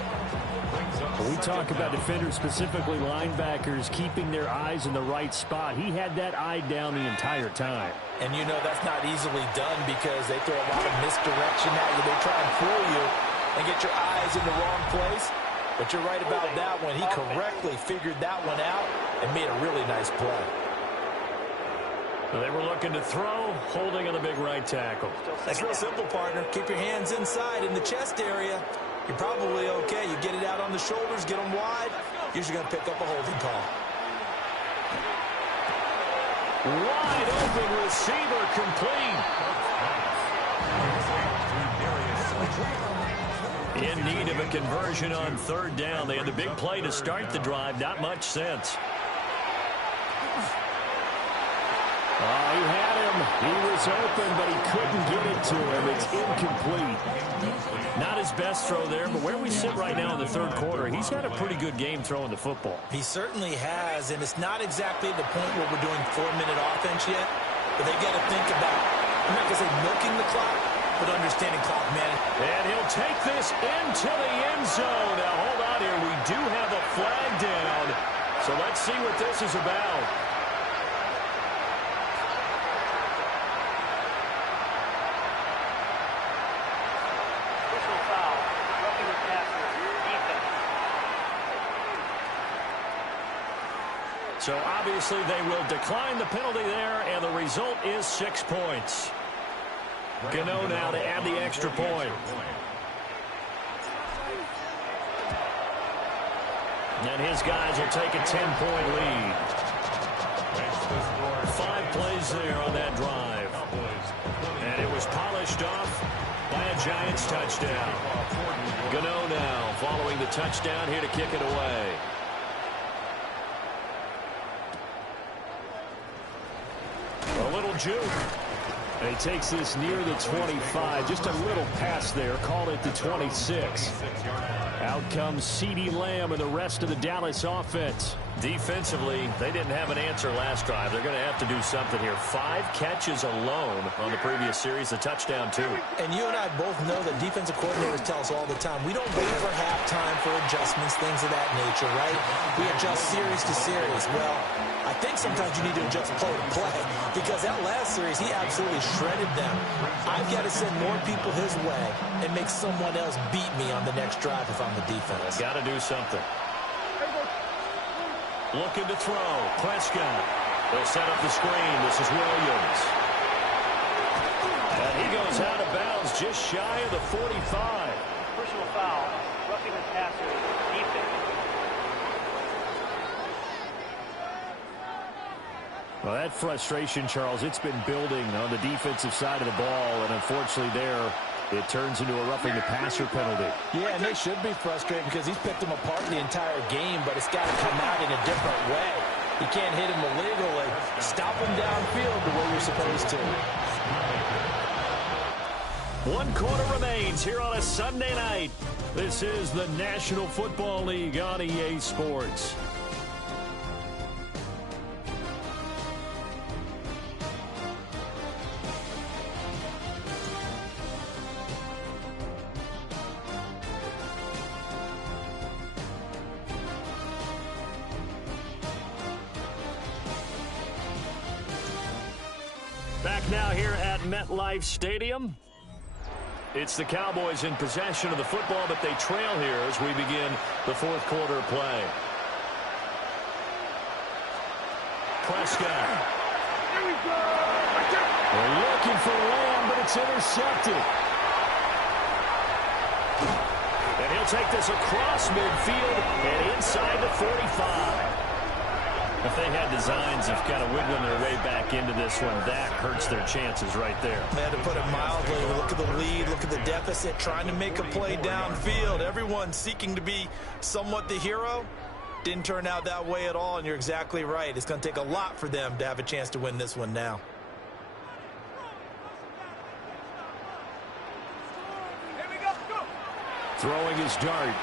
When we talk about defenders, specifically linebackers, keeping their eyes in the right spot, he had that eye down the entire time. And you know that's not easily done because they throw a lot of misdirection at you. They try and fool you and get your eyes in the wrong place. But you're right about that one. He correctly figured that one out and made a really nice play. They were looking to throw, holding on the big right tackle. That's real simple, partner. Keep your hands inside in the chest area. You're probably okay. You get it out on the shoulders, get them wide. Usually going to pick up a holding call. Wide open receiver complete. In need of a conversion on 3rd down. They had the big play to start the drive. Not much sense. Oh, he had him. He was open, but he couldn't get it to him. It's incomplete. Not his best throw there, but where we sit right now in the 3rd quarter, he's had a pretty good game throwing the football. He certainly has, and it's not exactly the point where we're doing 4-minute offense yet, but they got to think about, I'm not going to say milking the clock, but understanding clock management. And he'll take this into the end zone. Now, hold on here. We do have a flag down, so let's see what this is about. So obviously they will decline the penalty there, and the result is 6 points. Gano now to add the extra point. And his guys will take a 10-point lead. 5 plays there on that drive. And it was polished off by a Giants touchdown. Gano now following the touchdown here to kick it away. A little juke. And he takes this near the 25. Just a little pass there. Called it the 26. Out comes CeeDee Lamb and the rest of the Dallas offense. Defensively, they didn't have an answer last drive. They're going to have to do something here. 5 catches alone on the previous series, a touchdown too. And you and I both know that defensive coordinators tell us all the time, we don't wait for halftime for adjustments, things of that nature, right? We adjust series to series. Well, I think sometimes you need to adjust play to play because that last series, he absolutely shredded them. I've got to send more people his way and make someone else beat me on the next drive if I'm the defense. Got to do something. Looking to throw. Prescott. They'll set up the screen. This is Williams. And he goes out of bounds just shy of the 45. Personal foul. Roughing the passer. Defense. Well, that frustration, Charles, it's been building on the defensive side of the ball. And unfortunately there, it turns into a roughing the passer penalty. Yeah, and they should be frustrated because he's picked them apart the entire game, but it's got to come out in a different way. You can't hit him illegally. Stop him downfield the way you're supposed to. 1 quarter remains here on a Sunday night. This is the National Football League on EA Sports. Back now here at MetLife Stadium. It's the Cowboys in possession of the football, but they trail here as we begin the 4th quarter of play. Prescott. They're looking for Lamb, but it's intercepted. And he'll They'll take this across midfield and inside the 45. If they had designs of kind of wiggling their way back into this one, that hurts their chances right there. They had to put it mildly. Look at the lead. Look at the deficit. Trying to make a play downfield. Everyone seeking to be somewhat the hero. Didn't turn out that way at all, and you're exactly right. It's going to take a lot for them to have a chance to win this one now. Throwing his dart.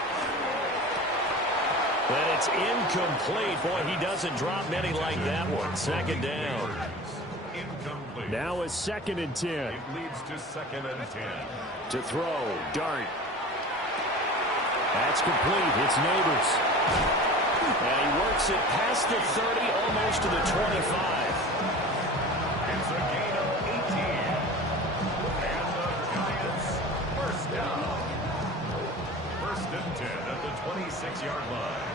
And it's incomplete. Boy, he doesn't drop many like that one. Second down. Incomplete. Now it's 2nd and 10. It leads to 2nd and 10. To throw, Dart. That's complete. It's Neighbors. And he works it past the 30, almost to the 25. It's a gain of 18. And the Giants first down. 1st and 10 at the 26-yard line.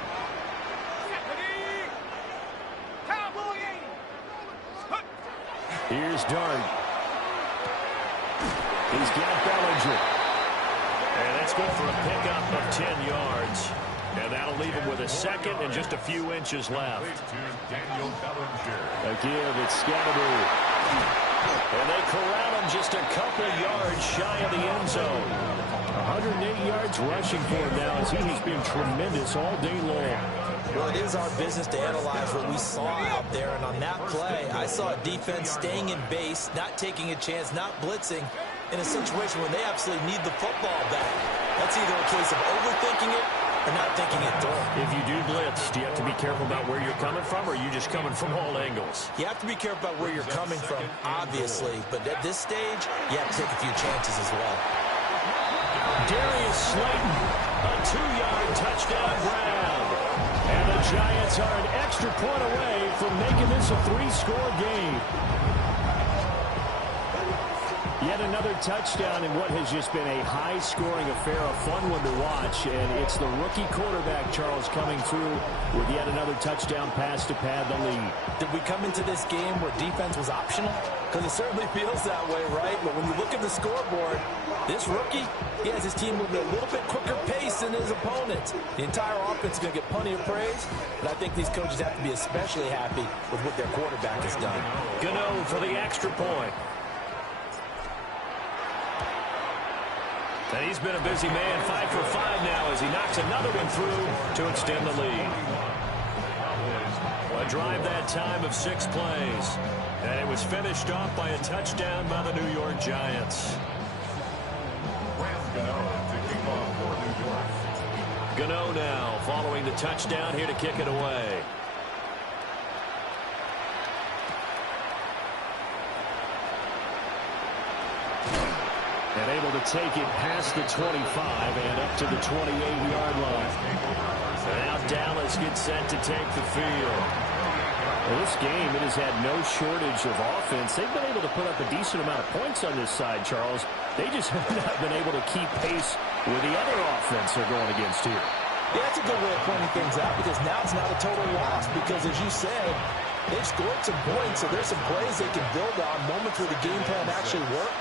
Here's Dart. He's got Bellinger. And let's go for a pickup of 10 yards. And that'll leave him with a second and just a few inches left. A give, it's Scatterby. And they corral him just a couple yards shy of the end zone. 108 yards rushing for him now as he has been tremendous all day long. Well, it is our business to analyze what we saw out there, and on that play, I saw a defense staying in base, not taking a chance, not blitzing, in a situation when they absolutely need the football back. That's either a case of overthinking it or not thinking it through. If you do blitz, do you have to be careful about where you're coming from, or are you just coming from all angles? You have to be careful about where you're coming from, obviously, but at this stage, you have to take a few chances as well. Darius Slayton, a 2-yard touchdown grab. And the Giants are an extra point away from making this a 3-score game. Yet another touchdown in what has just been a high-scoring affair, a fun one to watch. And it's the rookie quarterback, Charles, coming through with yet another touchdown pass to pad the lead. Did we come into this game where defense was optional? Because it certainly feels that way, right? But when you look at the scoreboard, this rookie, he has his team moving at a little bit quicker pace than his opponents. The entire offense is going to get plenty of praise, but I think these coaches have to be especially happy with what their quarterback has done. Gano for the extra point. And he's been a busy man, 5 for 5 now as he knocks another one through to extend the lead. A drive that time of 6 plays. And it was finished off by a touchdown by the New York Giants. Gano now following the touchdown here to kick it away. And able to take it past the 25 and up to the 28-yard line. So now Dallas gets set to take the field. Well, this game, it has had no shortage of offense. They've been able to put up a decent amount of points on this side, Charles. They just have not been able to keep pace with the other offense they're going against here. Yeah, that's a good way of pointing things out because now it's not a total loss because, as you said, they've scored some points, so there's some plays they can build on, moments where the game plan actually worked.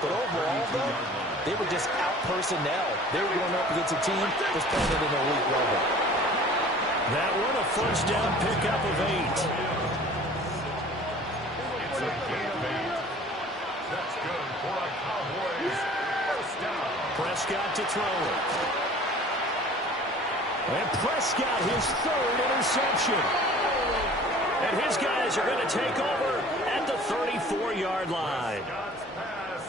But overall, though, they were just out-personnel. They were going up against a team that was playing at an elite level. That one, a first down pickup of 8. It's a gain of 8. That's good for a Cowboys first down. Prescott to throw it. And Prescott, his 3rd interception. And his guys are going to take over at the 34-yard line.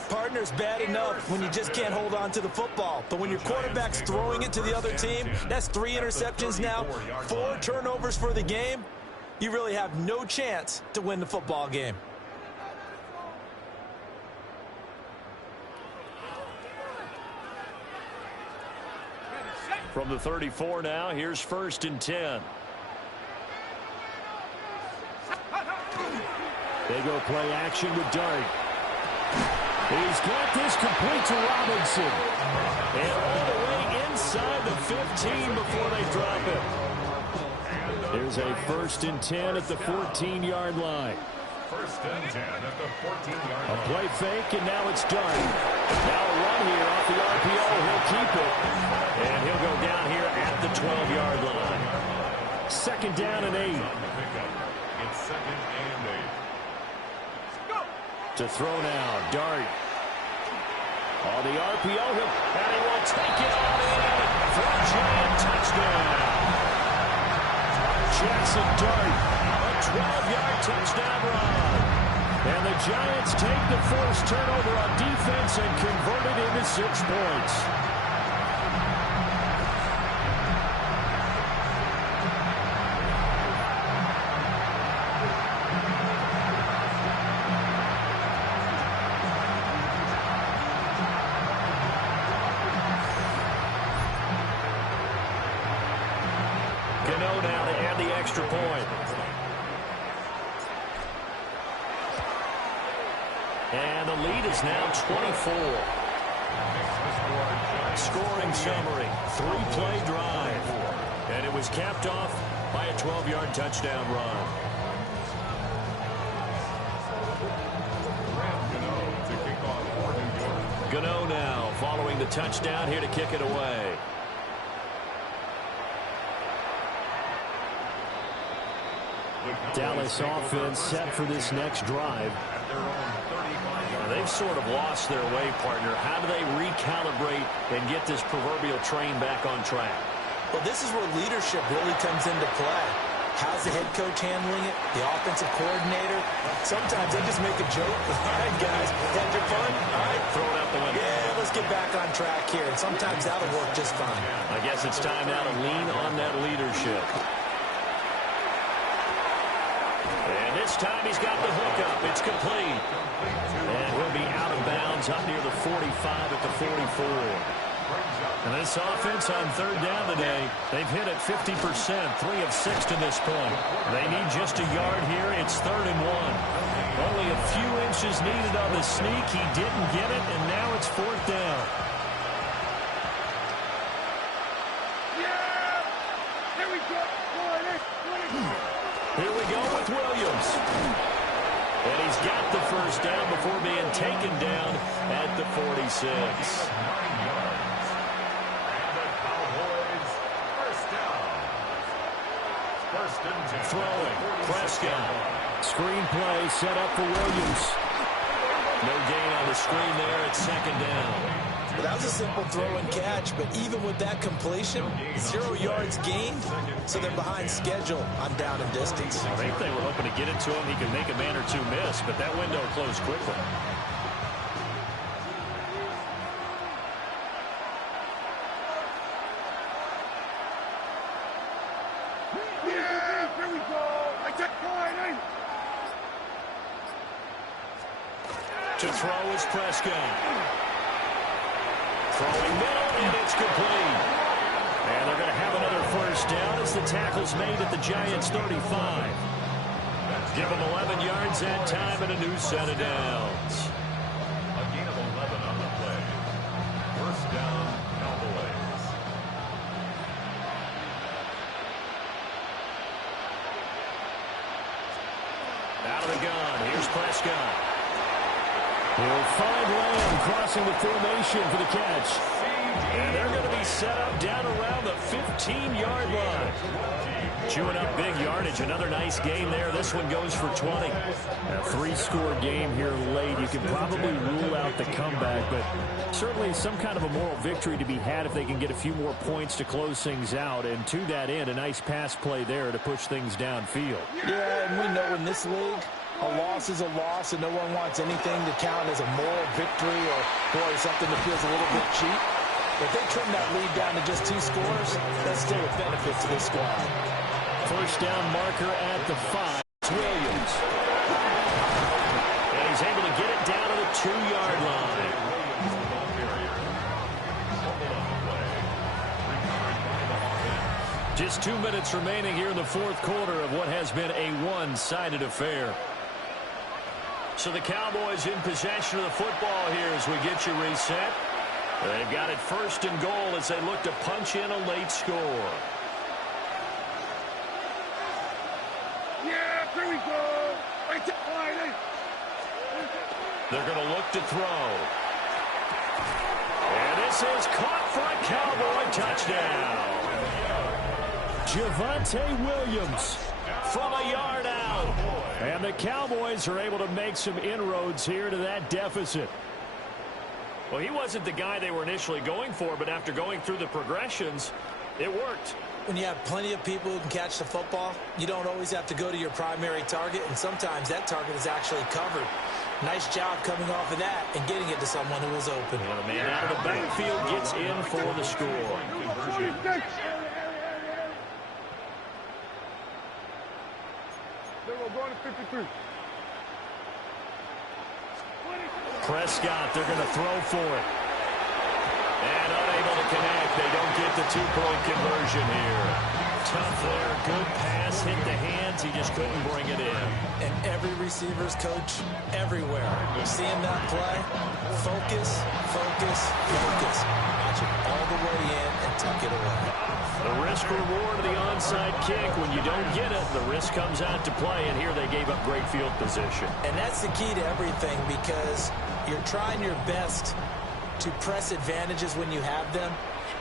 Partner's bad enough when you just can't hold on to the football. But when your quarterback's throwing it to the other team, that's 3 interceptions now, 4 turnovers for the game. You really have no chance to win the football game. From the 34 now, here's 1st and 10. They go play action with Dart. He's got this complete to Robinson. And all the way inside the 15 before they drop it. There's a 1st and 10 at the 14-yard line. First and 10 at the 14-yard line. A play fake, and now it's done. Now a run here off the RPO. He'll keep it. And he'll go down here at the 12-yard line. Second down and 8. It's second and 8. To throw now, Dart. On the RPO, and he will take it all in for a giant touchdown. Jaxson Dart, a 12-yard touchdown run. And the Giants take the first turnover on defense and convert it into 6 points. Now to add the extra point. And the lead is now 24. Scoring summary, 3-play drive. And it was capped off by a 12-yard touchdown run. Gano now following the touchdown here to kick it away. Dallas offense set for this next drive. They've sort of lost their way, partner. How do they recalibrate and get this proverbial train back on track? Well, this is where leadership really comes into play. How's the head coach handling it? The offensive coordinator? Sometimes they just make a joke. All right, guys, had your fun? All right. Throw it out the window. Yeah, let's get back on track here. And sometimes that'll work just fine. I guess it's time now to lean on that leadership. And this time he's got the hook up. It's complete. And he'll be out of bounds up near the 45 at the 44. And this offense on third down today, they've hit it 50%, 3 of 6 to this point. They need just a yard here. It's 3rd and 1. Only a few inches needed on the sneak. He didn't get it, and now it's 4th down. Here we go. Here we go with Williams. And he's got the first down before being taken down at the 46. Throwing, Prescott. Screen play set up for Williams. No gain on the screen there at 2nd down. Well, that was a simple throw and catch, but even with that completion, 0 yards gained, so they're behind schedule on down and distance. I think they were hoping to get it to him. He could make a man or two miss, but that window closed quickly. Here we go. I take point. To throw is Prescott. Throwing middle, and it's complete. And they're going to have another first down as the tackle's made at the Giants' 35. Give them 11 yards that time and a new set of downs. A gain of 11 on the play. First down, Cowboys. Out of the gun, here's Prescott. He'll find Lamb crossing the formation for the catch. And they're going to be set up down around the 15-yard line. Chewing up big yardage. Another nice game there. This one goes for 20. A 3-score game here late. You can probably rule out the comeback, but certainly some kind of a moral victory to be had if they can get a few more points to close things out. And to that end, a nice pass play there to push things downfield. Yeah, and we know in this league, a loss is a loss, and no one wants anything to count as a moral victory or, boy, something that feels a little bit cheap. If they trim that lead down to just 2 scores, that's still a benefit to this squad. First down marker at the 5. It's Williams. And he's able to get it down to the 2-yard line. Just 2 minutes remaining here in the 4th quarter of what has been a one-sided affair. So the Cowboys in possession of the football here as we get you reset. They've got it 1st and goal as they look to punch in a late score. Yeah, here we go. I They're going to look to throw. And this is caught for a Cowboy touchdown. Javonte Williams from a yard out. And the Cowboys are able to make some inroads here to that deficit. Well, he wasn't the guy they were initially going for, but after going through the progressions, it worked. When you have plenty of people who can catch the football, you don't always have to go to your primary target, and sometimes that target is actually covered. Nice job coming off of that and getting it to someone who was open. Well, the man out of the backfield gets in for the score. Prescott, they're going to throw for it. And unable to connect. They don't get the two-point conversion here. Tough there. Good pass. Hit the hands. He just couldn't bring it in. And every receiver's coach everywhere. Seeing that play, focus, focus, focus. Watch it all the way in and tuck it away. The risk-reward of the onside kick. When you don't get it, the risk comes out to play. And here they gave up great field position. And that's the key to everything, because you're trying your best to press advantages when you have them,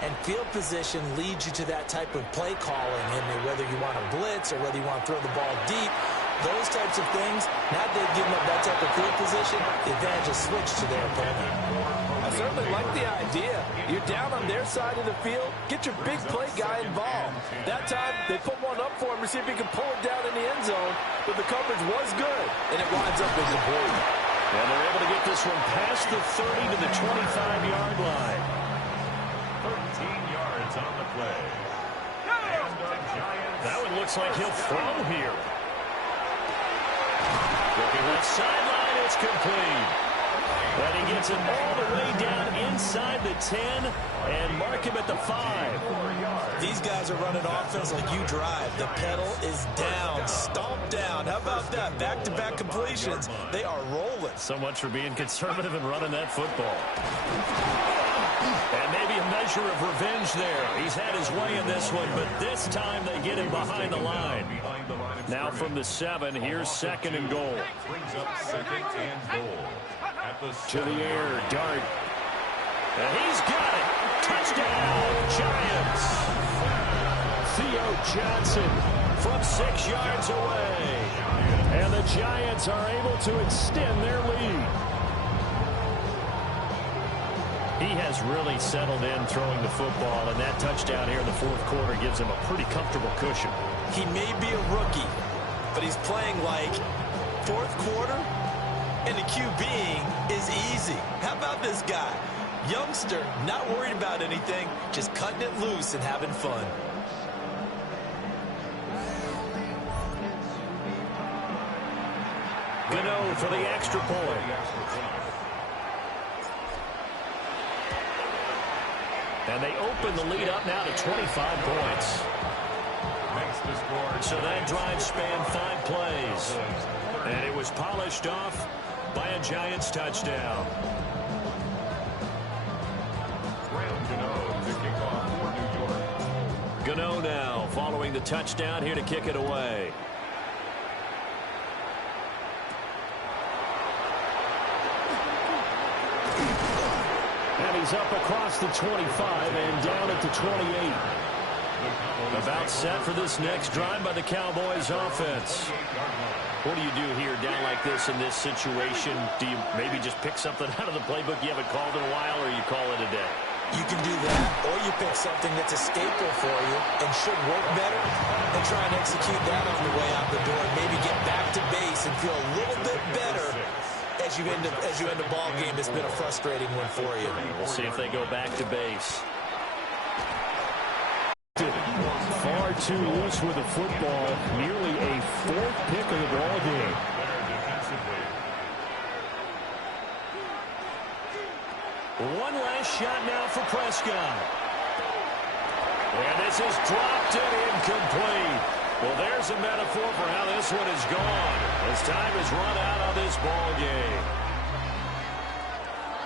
and field position leads you to that type of play calling, and whether you want to blitz or whether you want to throw the ball deep, those types of things. Now they've given up that type of field position, the advantage is switched to their opponent. I certainly like the idea. You're down on their side of the field, get your big play guy involved. That time, they put one up for him to see if he can pull it down in the end zone, but the coverage was good, and it winds up incomplete. And they're able to get this one past the 30 to the 25-yard line. 13 yards on the play. And the Giants. That one looks like he'll throw here. Looking left sideline, it's complete. And he gets it all the way down inside the 10 and mark him at the 5. These guys are running offense like you drive. The pedal is down, stomped down. How about that? Back-to-back completions. They are rolling. So much for being conservative and running that football. And maybe a measure of revenge there. He's had his way in this one, but this time they get him behind the line. Now from the 7, here's 2nd and goal. Brings up 2nd and goal. To the air, Dart. And he's got it. Touchdown, Giants. Theo Johnson from 6 yards away. And the Giants are able to extend their lead. He has really settled in throwing the football, and that touchdown here in the 4th quarter gives him a pretty comfortable cushion. He may be a rookie, but he's playing like 4th quarter, and the QBing is easy. How about this guy? Youngster, not worried about anything, just cutting it loose and having fun. Gano for the extra point. And they open the lead up now to 25 points. So that drive spanned 5 plays. And it was polished off by a Giants touchdown. Gano now following the touchdown here to kick it away. And he's up across the 25 and down at the 28. About set for this next drive by the Cowboys offense. What do you do here down like this in this situation? Do you maybe just pick something out of the playbook you haven't called in a while, or you call it a day? You can do that, or you pick something that's a staple for you and should work better and try and execute that on the way out the door and maybe get back to base and feel a little bit better as you end a ball game that's been a frustrating one for you. We'll see if they go back to base. Far too loose with the football. Nearly a 4th pick of the ball game. One last shot now for Prescott. And this is dropped and incomplete. Well, there's a metaphor for how this one is gone. As time has run out on this ball game.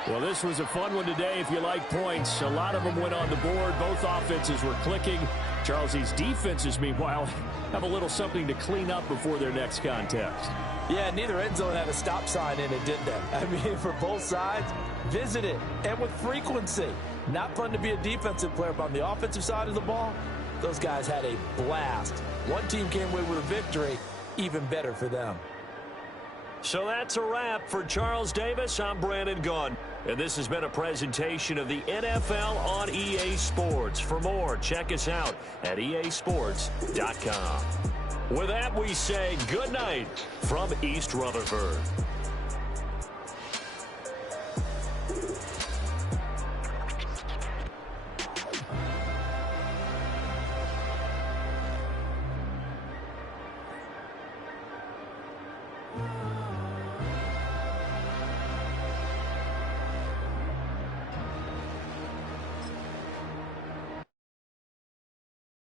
Well, this was a fun one today if you like points. A lot of them went on the board. Both offenses were clicking. Charles, these defenses, meanwhile, have a little something to clean up before their next contest. Yeah, neither end zone had a stop sign in it, did they? I mean, for both sides, visit it, and with frequency. Not fun to be a defensive player, but on the offensive side of the ball, those guys had a blast. One team came away with a victory, even better for them. So that's a wrap for Charles Davis. I'm Brandon Gunn, and this has been a presentation of the NFL on EA Sports. For more, check us out at easports.com. With that, we say good night from East Rutherford.